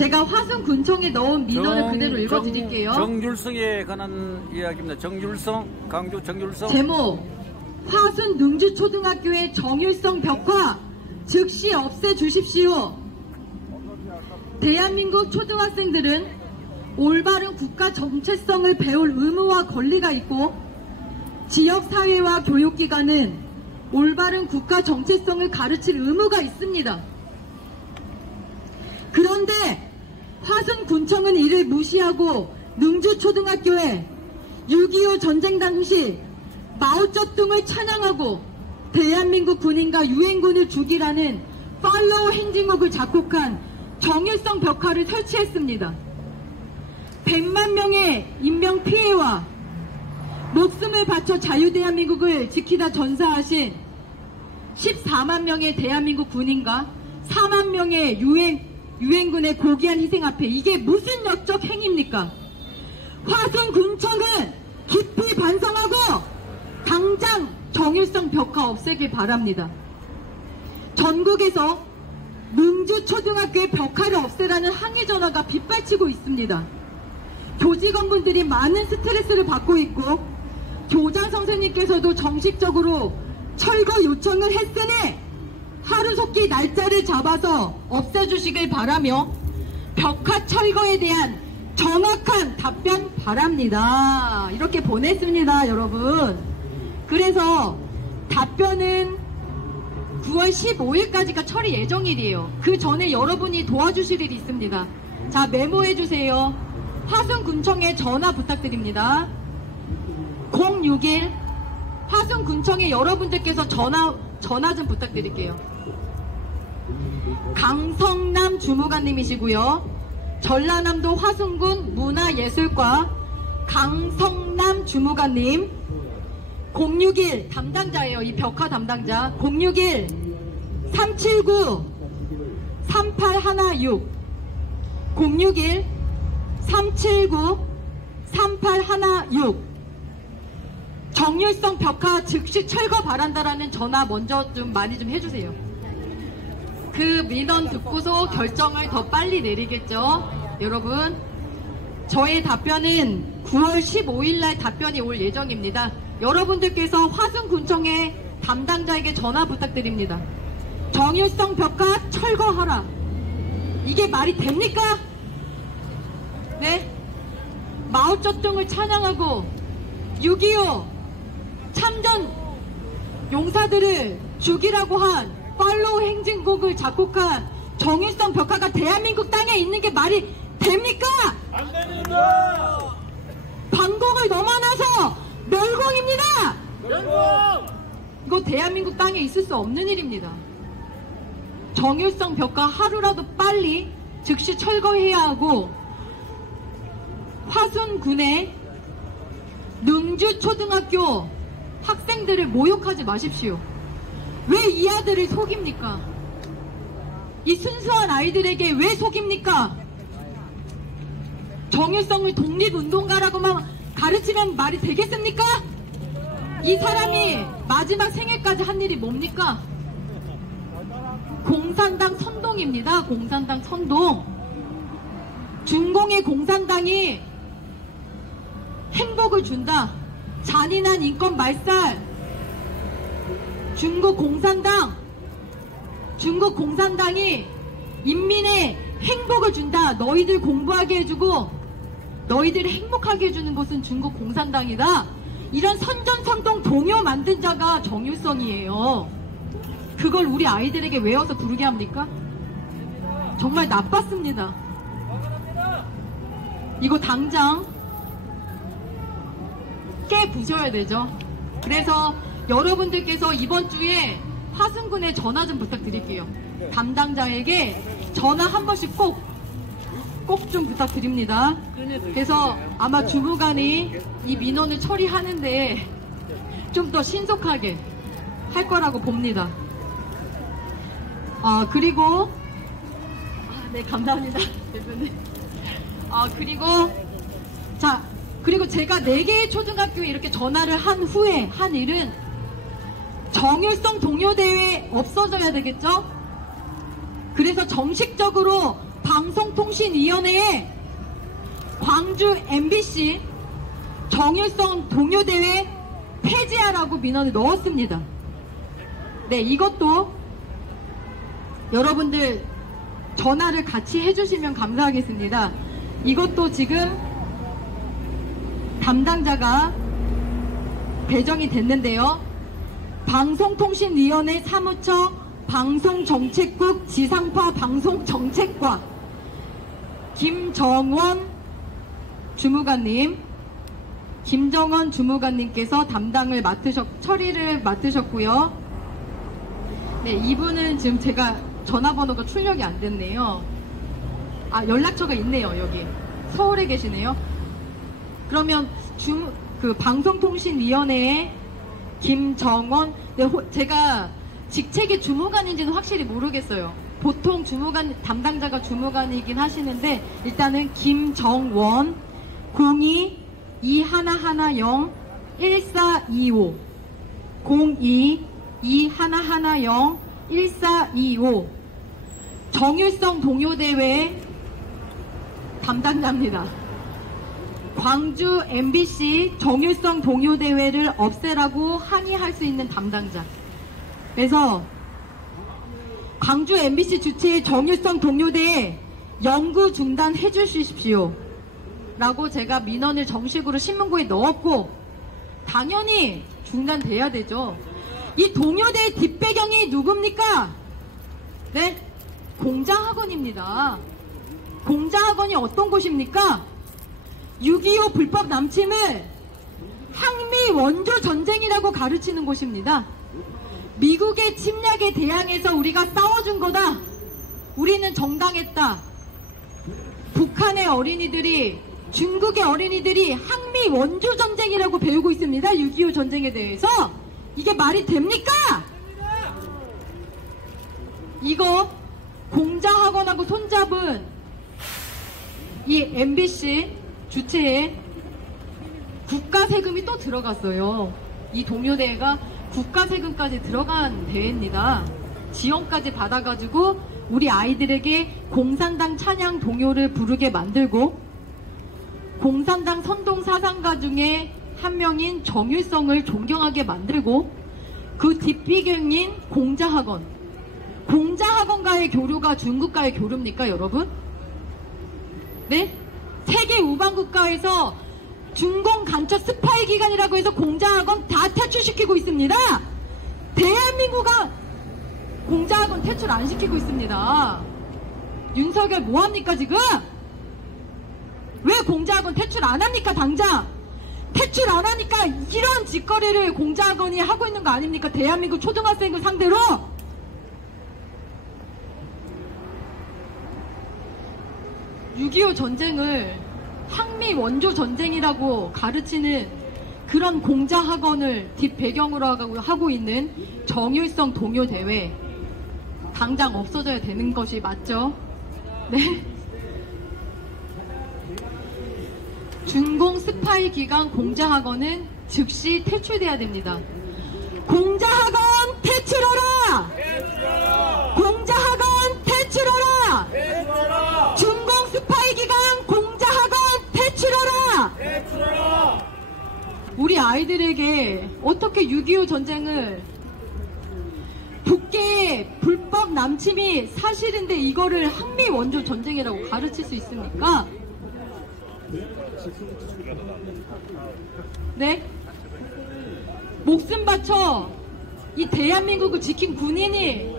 제가 화순군청에 넣은 민원을 그대로 읽어드릴게요. 정율성에 관한 이야기입니다. 정율성, 강조 정율성. 제목, 화순 능주초등학교의 정율성 벽화 즉시 없애주십시오. 대한민국 초등학생들은 올바른 국가 정체성을 배울 의무와 권리가 있고, 지역사회와 교육기관은 올바른 국가 정체성을 가르칠 의무가 있습니다. 그런데 화순군청은 이를 무시하고 능주초등학교에 6.25 전쟁 당시 마오쩌둥을 찬양하고 대한민국 군인과 유엔군을 죽이라는 팔로우 행진곡을 작곡한 정율성 벽화를 설치했습니다. 100만 명의 인명피해와 목숨을 바쳐 자유대한민국을 지키다 전사하신 14만 명의 대한민국 군인과 4만 명의 유엔군의 고귀한 희생 앞에 이게 무슨 역적 행위입니까? 화순군청은 깊이 반성하고 당장 정율성 벽화 없애길 바랍니다. 전국에서 능주초등학교의 벽화를 없애라는 항의 전화가 빗발치고 있습니다. 교직원분들이 많은 스트레스를 받고 있고, 교장 선생님께서도 정식적으로 철거 요청을 했으니 하루속히 날짜를 잡아서 없애주시길 바라며 벽화 철거에 대한 정확한 답변 바랍니다. 이렇게 보냈습니다, 여러분. 그래서 답변은 9월 15일까지가 처리 예정일이에요. 그 전에 여러분이 도와주실 일이 있습니다. 자, 메모해주세요. 화순군청에 전화 부탁드립니다. 061 화순군청에 여러분들께서 전화 좀 부탁드릴게요. 강성남 주무관님이시고요. 전라남도 화순군 문화예술과 강성남 주무관님. 061 담당자예요. 이 벽화 담당자. 061 379 3816 061 379 3816 정율성 벽화 즉시 철거 바란다라는 전화 먼저 좀 많이 좀 해주세요. 그 민원 듣고서 결정을 더 빨리 내리겠죠. 여러분, 저의 답변은 9월 15일날 답변이 올 예정입니다. 여러분들께서 화순군청의 담당자에게 전화 부탁드립니다. 정율성 벽화 철거하라. 이게 말이 됩니까? 네? 마오쩌둥을 찬양하고 6.25 참전 용사들을 죽이라고 한 팔로우 행진곡을 작곡한 정율성 벽화가 대한민국 땅에 있는 게 말이 됩니까? 안 됩니다. 방공을 넘어나서 멸공입니다. 멸공! 이거 대한민국 땅에 있을 수 없는 일입니다. 정율성 벽화 하루라도 빨리 즉시 철거해야 하고, 화순군의 능주초등학교 학생들을 모욕하지 마십시오. 왜 이 아들을 속입니까? 이 순수한 아이들에게 왜 속입니까? 정율성을 독립운동가라고만 가르치면 말이 되겠습니까? 이 사람이 마지막 생애까지 한 일이 뭡니까? 공산당 선동입니다. 공산당 선동. 중공의 공산당이 행복을 준다. 잔인한 인권 말살. 중국 공산당이 인민의 행복을 준다. 너희들 공부하게 해주고 너희들을 행복하게 해주는 것은 중국 공산당이다. 이런 선전선동 동요 만든 자가 정율성이에요. 그걸 우리 아이들에게 외워서 부르게 합니까? 정말 나빴습니다. 이거 당장 깨부셔야 되죠. 그래서 여러분들께서 이번 주에 화순군에 전화 좀 부탁드릴게요. 담당자에게 전화 한 번씩 꼭 좀 부탁드립니다. 그래서 아마 주무관이 이 민원을 처리하는데 좀 더 신속하게 할 거라고 봅니다. 그리고 네, 감사합니다, 대표님. 그리고 제가 4개의 초등학교에 이렇게 전화를 한 후에 한 일은 정율성 동요대회 없어져야 되겠죠? 그래서 정식적으로 방송통신위원회에 광주 MBC 정일성 동요대회 폐지하라고 민원을 넣었습니다. 네, 이것도 여러분들 전화를 같이 해주시면 감사하겠습니다. 이것도 지금 담당자가 배정이 됐는데요. 방송통신위원회 사무처 방송정책국 지상파 방송정책과 김정원 주무관님께서 담당을 처리를 맡으셨고요. 네, 이분은 지금 제가 전화번호가 출력이 안 됐네요. 아, 연락처가 있네요, 여기. 서울에 계시네요. 그러면 방송통신위원회에 김정원, 네, 제가 직책이 주무관인지는 확실히 모르겠어요. 보통 담당자가 주무관이긴 하시는데, 일단은 김정원 02-2110-1425 02-2110-1425 정일성 동요대회 담당자입니다. 광주 MBC 정일성 동요대회를 없애라고 항의할 수 있는 담당자. 그래서 광주 MBC 주최의 정일성 동요대회 영구 중단해 주십시오 라고 제가 민원을 정식으로 신문고에 넣었고, 당연히 중단돼야 되죠. 이 동요대회 뒷배경이 누굽니까? 네? 공자학원입니다. 공자학원이 어떤 곳입니까? 6.25 불법 남침을 항미 원조 전쟁이라고 가르치는 곳입니다. 미국의 침략에 대항해서 우리가 싸워준 거다. 우리는 정당했다. 북한의 어린이들이, 중국의 어린이들이 항미 원조 전쟁이라고 배우고 있습니다. 6.25 전쟁에 대해서. 이게 말이 됩니까? 이거 공자학원하고 손잡은 이 MBC 주체에 국가 세금이 또 들어갔어요. 이 동요대회가 국가 세금까지 들어간 대회입니다. 지원까지 받아가지고 우리 아이들에게 공산당 찬양 동요를 부르게 만들고, 공산당 선동 사상가 중에 한 명인 정일성을 존경하게 만들고, 그 뒷배경인 공자학원. 공자학원과의 교류가 중국과의 교류입니까, 여러분? 네? 세계 우방국가에서 중공 간첩 스파이 기관이라고 해서 공자학원 다 퇴출시키고 있습니다. 대한민국은 공자학원 퇴출 안 시키고 있습니다. 윤석열 뭐합니까 지금? 왜 공자학원 퇴출 안 합니까 당장? 퇴출 안 하니까 이런 짓거리를 공자학원이 하고 있는 거 아닙니까? 대한민국 초등학생을 상대로. (6.25) 전쟁을 항미 원조 전쟁이라고 가르치는 그런 공자학원을 뒷배경으로 하고 있는 정일성 동요대회, 당장 없어져야 되는 것이 맞죠? 네? 중공 스파이 기관 공자학원은 즉시 퇴출돼야 됩니다. 공자학원 퇴출하라! 공자학원 퇴출하라! 중공 스파이 기관 공자학원 퇴출하라! 우리 아이들에게 어떻게 6.25 전쟁을, 북계의 불법 남침이 사실인데 이거를 항미 원조 전쟁이라고 가르칠 수 있습니까? 네? 목숨 바쳐 이 대한민국을 지킨 군인이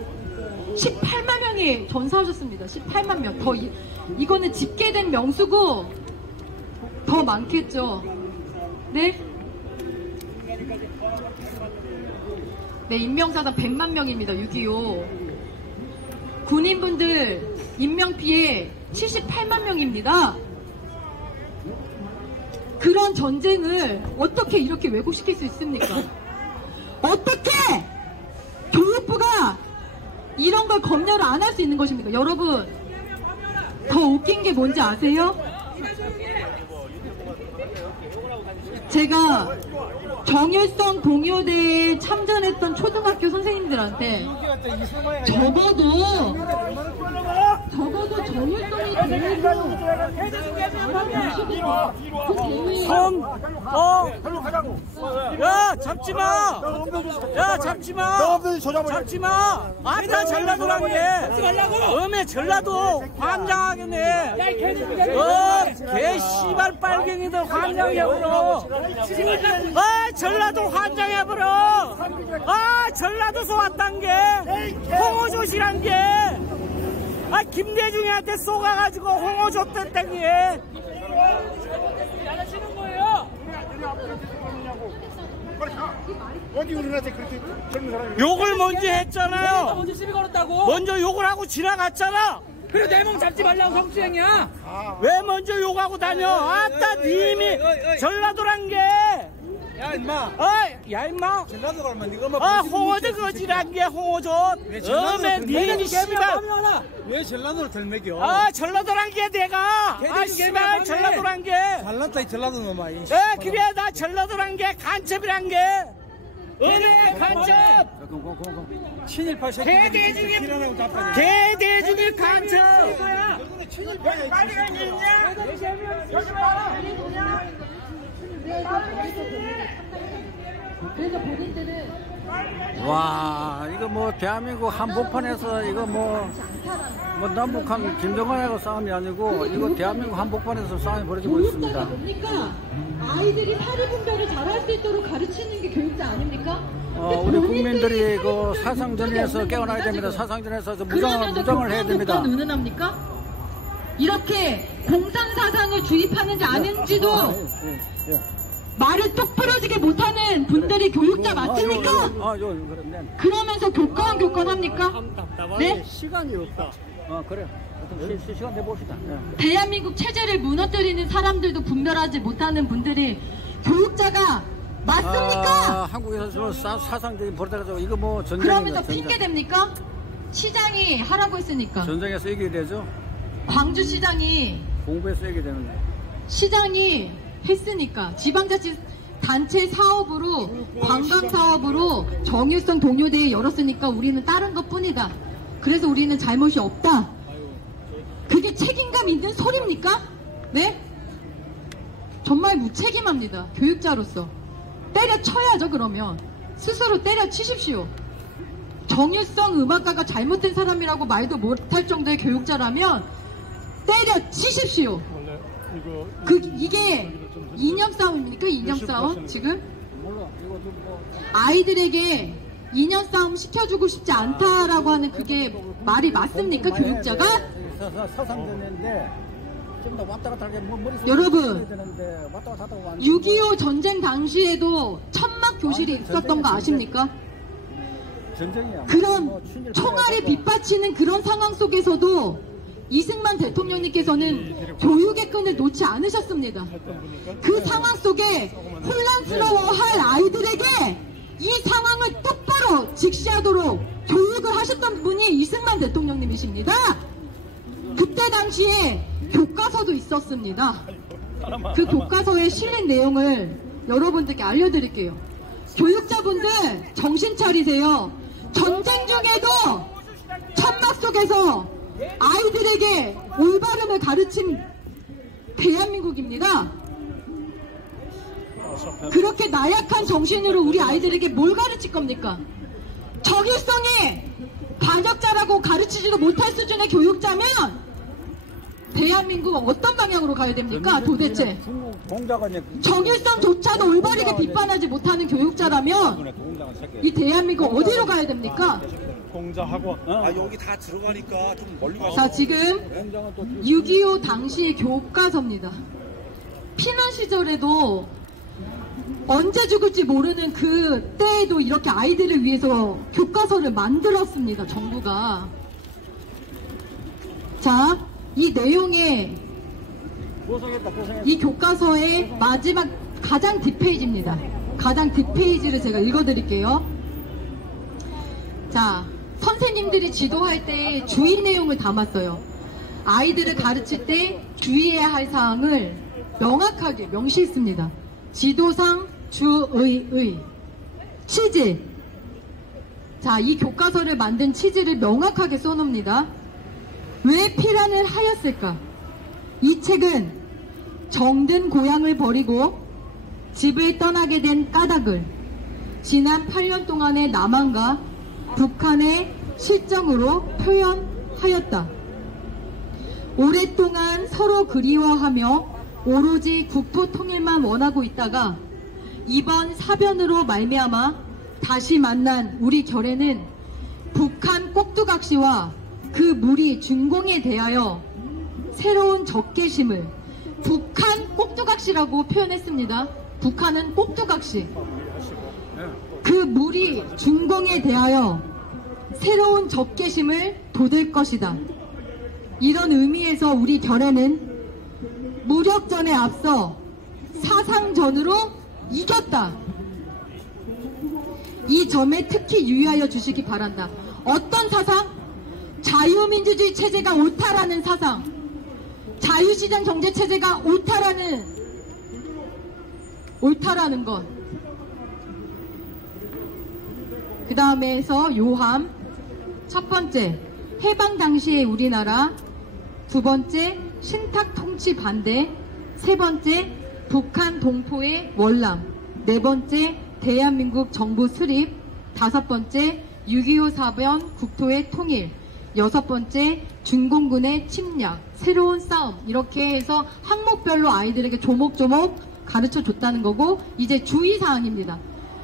18만 명이 전사하셨습니다. 18만 명. 이거는 집계된 명수고 더 많겠죠. 네? 네, 인명사상 100만 명입니다. 6.25 군인분들 인명피해 78만 명입니다. 그런 전쟁을 어떻게 이렇게 왜곡시킬 수 있습니까? 어떻게 교육부가 이런 걸 검열을 안 할 수 있는 것입니까? 여러분, 더 웃긴 게 뭔지 아세요? 제가 정일성 동요대회에 참전했던 초등학교 선생님들한테 적어도 적어도 정율성이 되는 손, 야, 잡지 마! 야, 잡지 마! 잡지 마! 아따, 전라도란 게! 어메, 전라도 환장하겠네! 개 씨발 빨갱이들 환장해버려! 아, 전라도 환장해버려! 아, 전라도서 왔단 게! 홍어조시란 게! 아, 김대중이한테 쏘가가지고 홍어조 뜯던 게! 잘하시는 거예요. 어디 우리나라한테 그렇게 젊은 사람이 욕을 먼저 했잖아요. 먼저 시비 걸었다고. 먼저 욕을 하고 지나갔잖아. 그래 내 몸 잡지 말라고 성추행이야. 왜 먼저 욕하고 다녀? 아따 님이 전라도란 게. 야 임마 야 임마. 전라도 가면 네가 뭐 홍어젓 거지란 게 홍어젓. 어메 님이 씨발. 왜 전라도를 덜 먹여? 전라도란 게 내가. 씨발 전라도란 게. 잘났다 이 전라도 놈아. 그래 나 전라도란 게 간첩이란 게. 은혜 간첩. 친일파 새끼 대대중이 대대중이 간첩. 빨리 가지 그래서 본인들은 와, 이거 뭐 대한민국 한복판에서 이거 뭐 남북한 김정은하고 싸움이 아니고 이거 대한민국 한복판에서 싸움이 벌어지고 교육자가 있습니다. 뭡니까? 아이들이 사리 분별을 잘할 수 있도록 가르치는 게 교육자 아닙니까? 우리 국민들이 그 사상전에서 깨어나야 됩니다. 사상전에서 무장을 해야 됩니다. 교과는 은은합니까? 이렇게 공산사상을 주입하는지 아닌지도 말을 똑부러지게 못하는 분들이 교육자 맞습니까? 그렇네. 그러면서 교권 합니까? 네? 시간이 없다. 그래. 시간 내봅시다. 대한민국 체제를 무너뜨리는 사람들도 분별하지 못하는 분들이 교육자가 맞습니까? 한국에서 사상적인 버릇가지고 이거 뭐 그러면서 전쟁입니다. 핑계 댑니까? 시장이 하라고 했으니까. 전쟁에서 이겨야 되죠. 광주시장이 공부해서 이겨야 되는데. 시장이 했으니까 지방자치 단체 사업으로 관광 사업으로 정일성 동요대회 열었으니까 우리는 따른 것 뿐이다. 그래서 우리는 잘못이 없다. 그게 책임감 있는 소리입니까? 네? 정말 무책임합니다. 교육자로서 때려쳐야죠. 그러면 스스로 때려치십시오. 정일성 음악가가 잘못된 사람이라고 말도 못할 정도의 교육자라면 때려치십시오. 이게 이념 싸움입니까? 이념 싸움? 지금? 아이들에게 이념 싸움 시켜주고 싶지 않다라고 하는 그게 말이 맞습니까? 교육자가? 사상전인데 좀 더 왔다 갔다 하게 머리 여러분, 되는데 왔다 갔다 하고 6.25 전쟁 당시에도 천막 교실이 있었던 거 아십니까? 전쟁이야. 그런 총알이 빗받치는 그런 상황 속에서도 이승만 대통령님께서는 교육의 끈을 놓지 않으셨습니다. 그 상황 속에 혼란스러워할 아이들에게 이 상황을 똑바로 직시하도록 교육을 하셨던 분이 이승만 대통령님이십니다. 그때 당시에 교과서도 있었습니다. 그 교과서에 실린 내용을 여러분들께 알려드릴게요. 교육자분들 정신 차리세요. 전쟁 중에도 천막 속에서 아이들에게 올바름을 가르친 대한민국입니다. 그렇게 나약한 정신으로 우리 아이들에게 뭘 가르칠 겁니까? 정일성이 반역자라고 가르치지도 못할 수준의 교육자면 대한민국 어떤 방향으로 가야 됩니까? 도대체 정일성조차도 올바르게 비판하지 못하는 교육자라면 이 대한민국 어디로 가야 됩니까? 공자하고 여기 다 들어가니까 좀 멀리 가서. 자, 지금 6.25 당시 교과서입니다. 피난 시절에도 언제 죽을지 모르는 그 때에도 이렇게 아이들을 위해서 교과서를 만들었습니다. 정부가. 자, 이 내용에 이 교과서의 마지막 가장 뒷페이지입니다. 가장 뒷페이지를 제가 읽어드릴게요. 자, 선생님들이 지도할 때 주의 내용을 담았어요. 아이들을 가르칠 때 주의해야 할 사항을 명확하게 명시했습니다. 지도상 주의의 취지. 자, 이 교과서를 만든 취지를 명확하게 써놓습니다. 왜 피란을 하였을까? 이 책은 정든 고향을 버리고 집을 떠나게 된 까닭을 지난 8년 동안의 남한과 북한의 실정으로 표현하였다. 오랫동안 서로 그리워하며 오로지 국토 통일만 원하고 있다가 이번 사변으로 말미암아 다시 만난 우리 결에는 북한 꼭두각시와 그 무리 준공에 대하여 새로운 적개심을 북한 꼭두각시라고 표현했습니다. 북한은 꼭두각시. 그 무리 준공에 대하여 새로운 적개심을 돋을 것이다. 이런 의미에서 우리 결에는 무력전에 앞서 사상전으로 이겼다. 이 점에 특히 유의하여 주시기 바란다. 어떤 사상? 자유민주주의 체제가 옳다라는 사상, 자유시장 경제체제가 옳다라는 것. 그 다음에서 요함. 첫 번째, 해방 당시의 우리나라. 두 번째, 신탁 통치 반대. 세 번째, 북한 동포의 월남. 네 번째, 대한민국 정부 수립. 다섯 번째, 6.25 사변 국토의 통일. 여섯 번째, 준공군의 침략, 새로운 싸움. 이렇게 해서 항목별로 아이들에게 조목조목 가르쳐 줬다는 거고, 이제 주의사항입니다.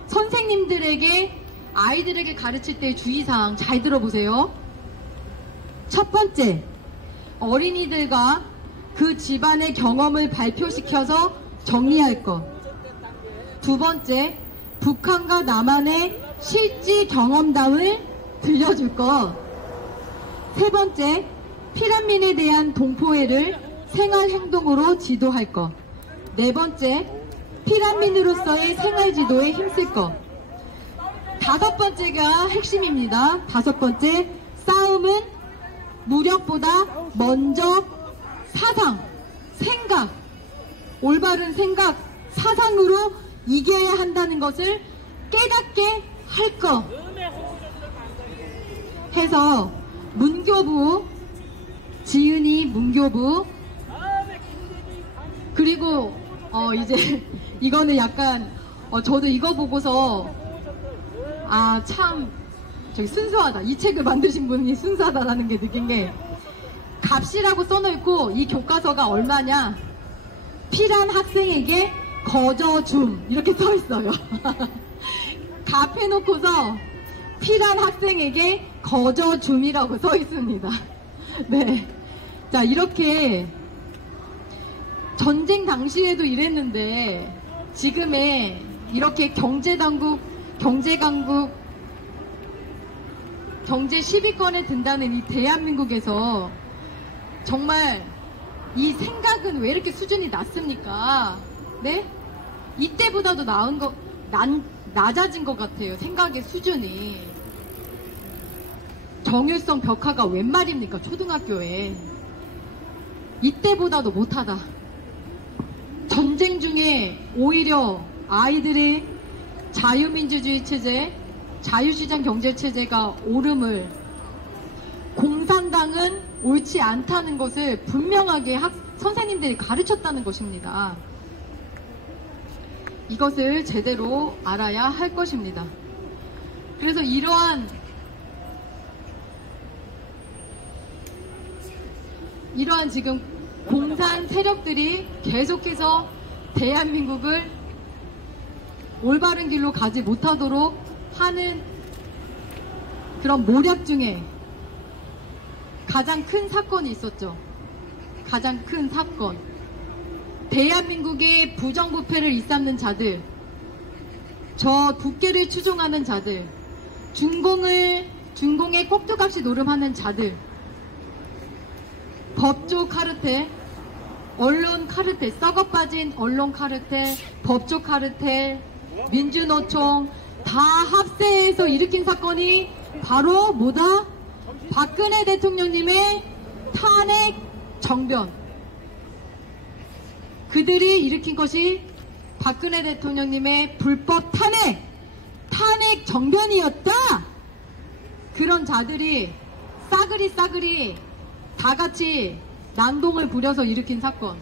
선생님들에게 아이들에게 가르칠 때 주의사항 잘 들어보세요. 첫 번째, 어린이들과 그 집안의 경험을 발표시켜서 정리할 것. 두 번째, 북한과 남한의 실지 경험담을 들려줄 것. 세 번째, 피란민에 대한 동포애를 생활행동으로 지도할 것. 네 번째, 피란민으로서의 생활지도에 힘쓸 것. 다섯 번째가 핵심입니다. 다섯 번째, 싸움은 무력보다 먼저 사상, 생각, 올바른 생각, 사상으로 이겨야 한다는 것을 깨닫게 할 것. 해서 문교부, 지은이 문교부, 그리고 이제 이거는 약간 저도 이거 보고서 참 저기 순수하다. 이 책을 만드신 분이 순수하다라는 게 느낀 게, 값이라고 써놓고 이 교과서가 얼마냐, 피란 학생에게 거저줌 이렇게 써 있어요. 값 해놓고서 피란 학생에게 거저줌이라고 써 있습니다. 네. 자, 이렇게 전쟁 당시에도 이랬는데 지금의 이렇게 경제당국, 경제강국, 경제 10위권에 든다는 이 대한민국에서 정말 이 생각은 왜 이렇게 수준이 낮습니까? 네? 이때보다도 낮아진 것 같아요. 생각의 수준이. 정율성 벽화가 웬 말입니까? 초등학교에. 이때보다도 못하다. 전쟁 중에 오히려 아이들의 자유민주주의 체제, 자유시장 경제체제가 옳음을, 공산당은 옳지 않다는 것을 분명하게 선생님들이 가르쳤다는 것입니다. 이것을 제대로 알아야 할 것입니다. 그래서 이러한 지금 공산 세력들이 계속해서 대한민국을 올바른 길로 가지 못하도록 하는 그런 모략 중에 가장 큰 사건이 있었죠. 가장 큰 사건. 대한민국의 부정부패를 일삼는 자들, 저 두께를 추종하는 자들, 준공의 꼭두각시 노름하는 자들, 법조 카르텔, 언론 카르텔, 썩어빠진 언론 카르텔, 법조 카르텔, 민주노총 다 합세해서 일으킨 사건이 바로 뭐다? 박근혜 대통령님의 탄핵 정변. 그들이 일으킨 것이 박근혜 대통령님의 불법 탄핵 정변이었다. 그런 자들이 싸그리 다 같이 난동을 부려서 일으킨 사건.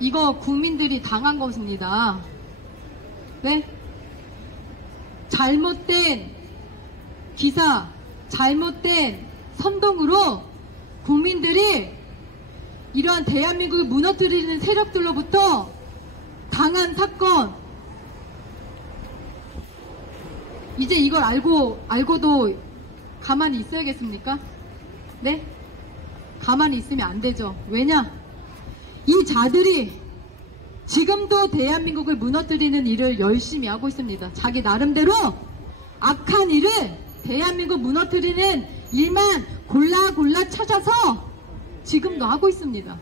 이거 국민들이 당한 것입니다. 네? 잘못된 기사, 잘못된 선동으로 국민들이 이러한 대한민국을 무너뜨리는 세력들로부터 당한 사건. 이제 이걸 알고도 가만히 있어야겠습니까? 네? 가만히 있으면 안 되죠. 왜냐? 이 자들이 지금도 대한민국을 무너뜨리는 일을 열심히 하고 있습니다. 자기 나름대로 악한 일을, 대한민국 무너뜨리는 일만 골라 찾아서 지금도 하고 있습니다.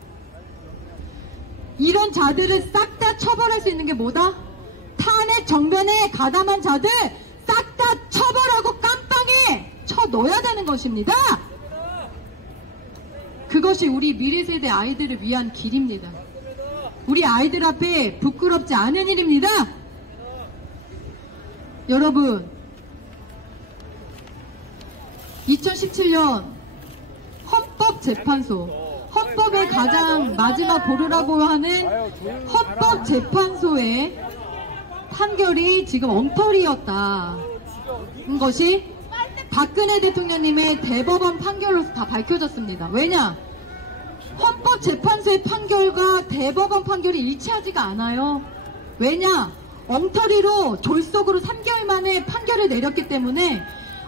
이런 자들을 싹 다 처벌할 수 있는 게 뭐다? 탄핵 정변에 가담한 자들 싹 다 처벌하고 깜빵에 쳐넣어야 되는 것입니다. 그것이 우리 미래세대 아이들을 위한 길입니다. 우리 아이들 앞에 부끄럽지 않은 일입니다. 여러분, 2017년 헌법재판소, 헌법의 가장 마지막 보루라고 하는 헌법재판소의 판결이 지금 엉터리였다는 것이 박근혜 대통령님의 대법원 판결로서 다 밝혀졌습니다. 왜냐? 헌법재판소의 판결과 대법원 판결이 일치하지가 않아요. 왜냐? 엉터리로 졸속으로 3개월 만에 판결을 내렸기 때문에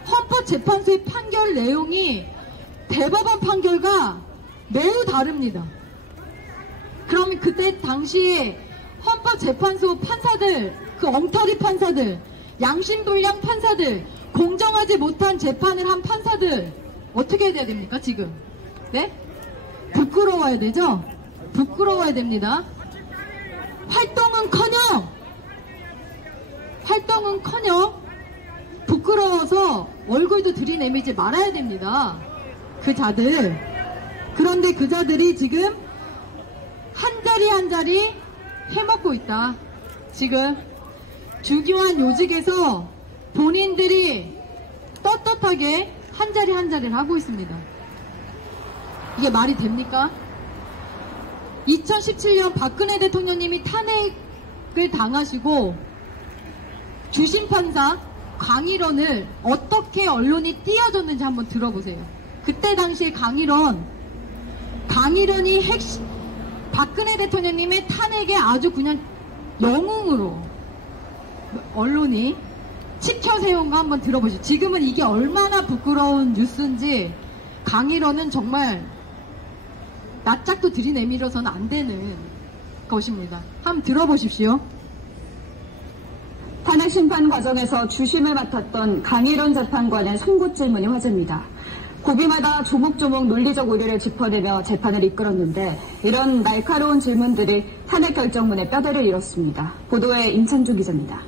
헌법재판소의 판결 내용이 대법원 판결과 매우 다릅니다. 그러면 그때 당시에 헌법재판소 판사들, 그 엉터리 판사들, 양심불량 판사들, 공정하지 못한 재판을 한 판사들 어떻게 해야 됩니까 지금? 네? 부끄러워야 되죠? 부끄러워야 됩니다. 활동은커녕 부끄러워서 얼굴도 들이내미지 말아야 됩니다. 그 자들. 그런데 그 자들이 지금 한 자리 한 자리 해먹고 있다. 지금 주기환 요직에서 본인들이 떳떳하게 한 자리 한 자리를 하고 있습니다. 이게 말이 됩니까? 2017년 박근혜 대통령님이 탄핵을 당하시고 주심판사 강일원을 어떻게 언론이 띄워줬는지 한번 들어보세요. 그때 당시에 강일원이 박근혜 대통령님의 탄핵에 아주 그냥 영웅으로 언론이 치켜세운 거 한번 들어보시죠. 지금은 이게 얼마나 부끄러운 뉴스인지 강일원은 정말 낯짝도 들이내밀어서는 안 되는 것입니다. 한번 들어보십시오. 탄핵 심판 과정에서 주심을 맡았던 강일원 재판관의 송곳 질문이 화제입니다. 고비마다 조목조목 논리적 오류를 짚어내며 재판을 이끌었는데 이런 날카로운 질문들이 탄핵 결정문의 뼈대를 잃었습니다. 보도에 임찬주 기자입니다.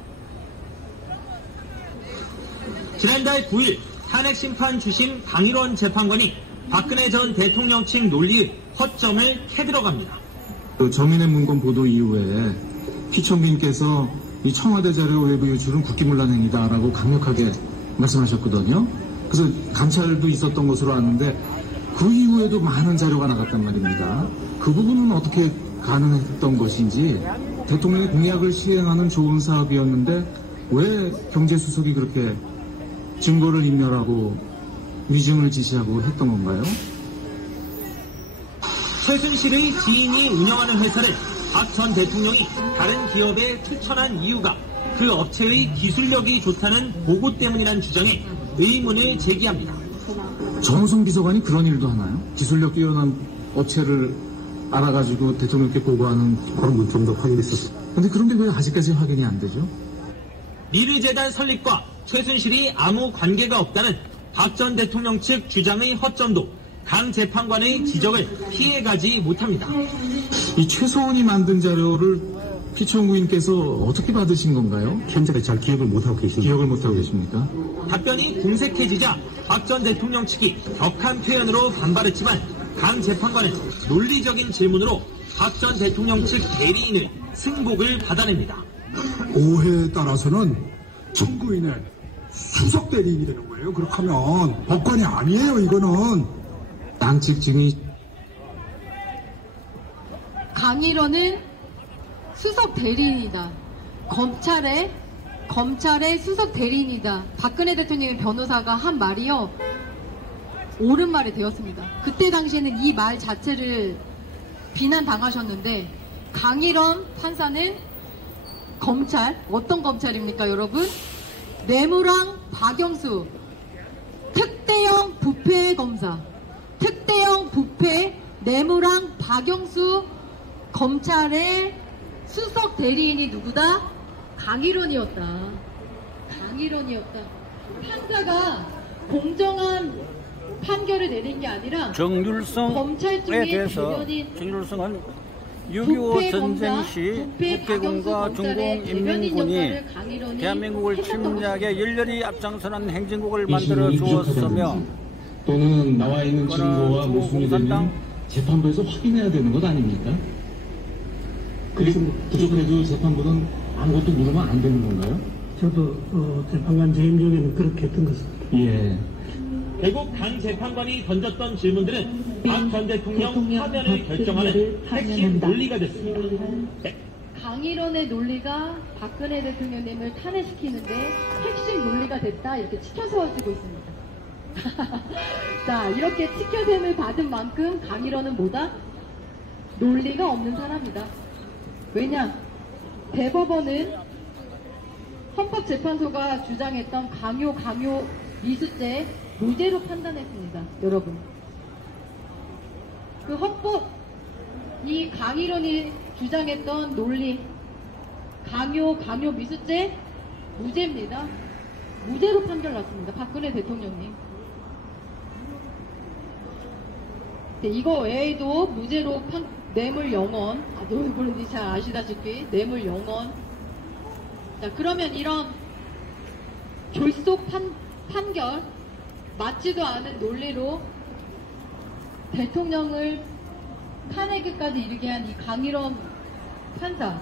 지난달 9일 탄핵 심판 주심 강일원 재판관이 박근혜 전 대통령 측 논리의 허점을 캐들어갑니다. 정인의 문건 보도 이후에 피청구인께서 이 청와대 자료 외부 유출은 국기문란 행위다라고 강력하게 말씀하셨거든요. 그래서 감찰도 있었던 것으로 아는데 그 이후에도 많은 자료가 나갔단 말입니다. 그 부분은 어떻게 가능했던 것인지, 대통령의 공약을 시행하는 좋은 사업이었는데 왜 경제수석이 그렇게 증거를 인멸하고 위증을 지시하고 했던 건가요? 최순실의 지인이 운영하는 회사를 박 전 대통령이 다른 기업에 추천한 이유가 그 업체의 기술력이 좋다는 보고 때문이라는 주장에 의문을 제기합니다. 정호성 비서관이 그런 일도 하나요? 기술력 뛰어난 업체를 알아가지고 대통령께 보고하는 그런 문점도 확인했었어요. 근데 그런 게 왜 아직까지 확인이 안 되죠? 미르재단 설립과 최순실이 아무 관계가 없다는 박 전 대통령 측 주장의 허점도 강 재판관의 지적을 피해가지 못합니다. 이 최소원이 만든 자료를 피청구인께서 어떻게 받으신 건가요? 현재 잘 기억을 못하고 계십니까? 답변이 궁색해지자 박 전 대통령 측이 격한 표현으로 반발했지만 강 재판관은 논리적인 질문으로 박 전 대통령 측 대리인의 승복을 받아냅니다. 오해에 따라서는 청구인의 수석 대리인이 되는 거예요. 그렇게 하면 법관이 아니에요. 이거는 양측 증인 강일원은 수석 대리인이다. 검찰의 수석 대리인이다. 박근혜 대통령의 변호사가 한 말이요, 옳은 말이 되었습니다. 그때 당시에는 이 말 자체를 비난당하셨는데, 강일원 판사는 검찰, 어떤 검찰입니까 여러분? 뇌물왕 박영수 특대형 부패 검사, 특대형 부패 뇌물왕 박영수 검찰의 수석 대리인이 누구다? 강일원이었다. 강일원이었다. 판사가 공정한 판결을 내린 게 아니라 정률성에 검찰 쪽의 대해서 대변인, 정률성은 6.25 전쟁 시 국계군과 중공인민군이 대한민국을 침략에 열렬히 앞장서는 행진국을 만들어 주었으며, 또는 나와 있는 증거와 모순이 되면 재판부에서 확인해야 되는 것 아닙니까? 그리고 부족해도 재판부는 아무것도 물으면 안 되는 건가요? 저도 재판관 재임 중에는 그렇게 했던 것입니다. 예. 결국 강 재판관이 던졌던 질문들은 박 전 대통령 파면을 결정하는 핵심 논리가 됐습니다. 강일원의 논리가 박근혜 대통령님을 탄핵시키는데 핵심 논리가 됐다, 이렇게 치켜세워지고 있습니다. 자, 이렇게 치켜셈을 받은 만큼 강일원은 뭐다? 논리가 없는 사람이다. 왜냐? 대법원은 헌법재판소가 주장했던 강요 미수죄 무죄로 판단했습니다. 여러분, 그 헌법, 이 강일원이 주장했던 논리, 강요 미수죄 무죄입니다. 무죄로 판결 났습니다. 박근혜 대통령님. 네, 이거 외에도 무죄로 뇌물 영원, 여러분이 잘 아시다시피 뇌물 영원. 자, 그러면 이런 졸속 판결, 맞지도 않은 논리로 대통령을 탄핵까지 이르게 한 이 강일원 판사,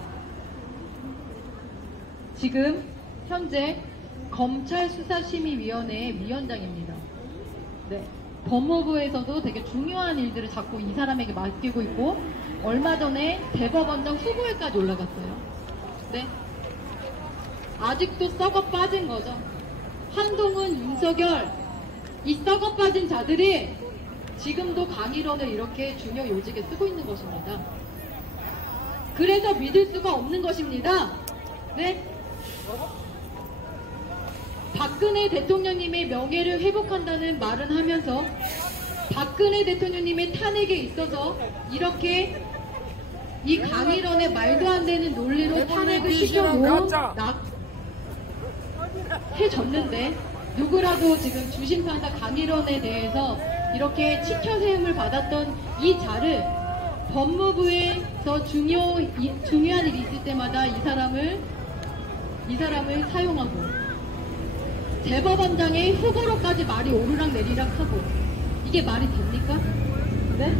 지금 현재 검찰수사심의위원회의 위원장입니다. 네, 법무부에서도 되게 중요한 일들을 자꾸 이 사람에게 맡기고 있고, 얼마 전에 대법원장 후보에까지 올라갔어요. 네, 아직도 썩어 빠진 거죠. 한동훈, 윤석열, 이 썩어 빠진 자들이 지금도 강일원을 이렇게 중요 요직에 쓰고 있는 것입니다. 그래서 믿을 수가 없는 것입니다. 네? 박근혜 대통령님의 명예를 회복한다는 말은 하면서 박근혜 대통령님의 탄핵에 있어서 이렇게 이 강일원의 말도 안 되는 논리로 탄핵을 시켜놓은 해줬는데, 누구라도 지금 주심판사 강일원에 대해서 이렇게 치켜세움을 받았던 이 자를 법무부에서 중요한 일이 있을 때마다 이 사람을 사용하고, 대법원장의 후보로까지 말이 오르락내리락 하고, 이게 말이 됩니까? 네?